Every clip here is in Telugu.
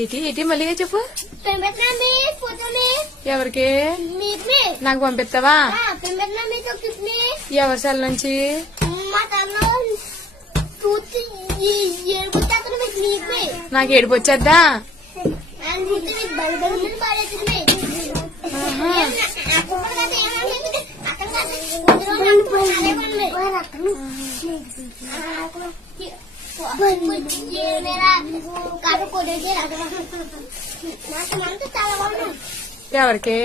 ఏటి ఏటి మళ్ళీ చెప్పు. ఎవరికి? నాకు పంపిస్తావా? ఎవరి సెల్ నుంచి? నాకు ఏడుపు వచ్చేద్దా? ఎవరికి?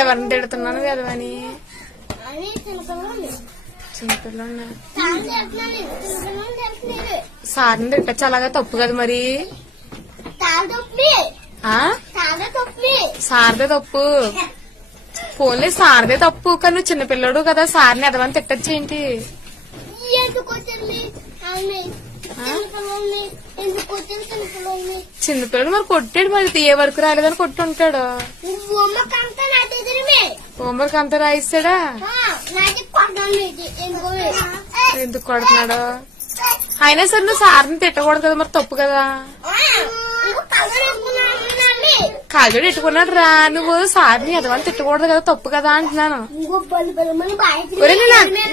ఎవరిని తిడుతున్నాను కదవని? చిన్నపిల్లలు సార్ని తిట్టచ్చు, అలాగా తప్పు కదా మరి. సార్దే తప్పు. పోన్లే సార్దే తప్పు, కానీ నువ్వు చిన్నపిల్లడు కదా, సార్ని ఎదవని తిట్టచ్చు ఏంటి? చిన్నపిల్లడు మరి కొట్టాడు, మరి ఏ వరకు రాలేదని కొట్టుంటాడు. హోంవర్క్ అంతా రాయిస్తాడా? ఎందుకు కొడుతున్నాడు? అయినా సరే నువ్వు సార్ని తిట్టకూడదు కదా, మరి తప్పు కదా. కాజోడు ఎట్టుకున్నాడు రా, నువ్వు సార్ని ఎదవని తిట్టకూడదు కదా, తప్పు కదా అంటున్నాను.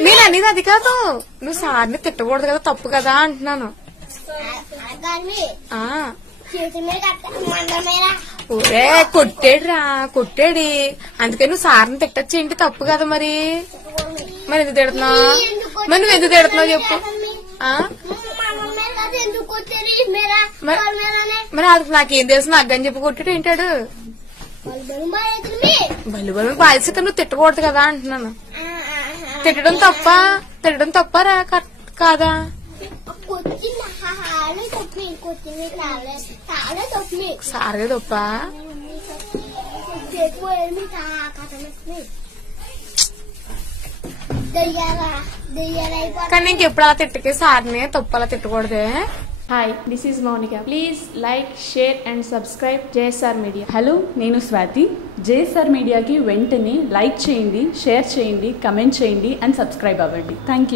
నేను అనేది అది కాదు, నువ్వు సార్ని తిట్టకూడదు కదా, తప్పు కదా అంటున్నాను. ఒరే కొట్టాడు రా, కొట్టాడు, అందుకని నువ్వు సార్ని తిట్టచ్చు ఏంటి? తప్పు కదా మరి. మరి ఎందుకు తిడుతున్నావు? మరి నువ్వు ఎందుకు తిడుతున్నావు చెప్పు. మరి అది నాకేం తెలుసు, నాకని చెప్పి కొట్టాడు ఏంటాడు? బలు బలు బాధ్యత నువ్వు తిట్టకూడదు కదా అంటున్నాను. తిట్టడం తప్ప? తిట్టడం తప్పరా కాదా? సార్గా తప్ప? కానీ ఇంకెప్పుడు అలా తిట్టకే సార్ని, తప్పు అలా తిట్టకూడదే. Hi, this is Mounika. Please like, share and subscribe JSR media. Hello, నేను స్వాతి. జేఎస్ఆర్ మీడియాకి వెంటనే లైక్ చేయండి, షేర్ చేయండి, కమెంట్ చేయండి అండ్ సబ్స్క్రైబ్ అవ్వండి. Thank you.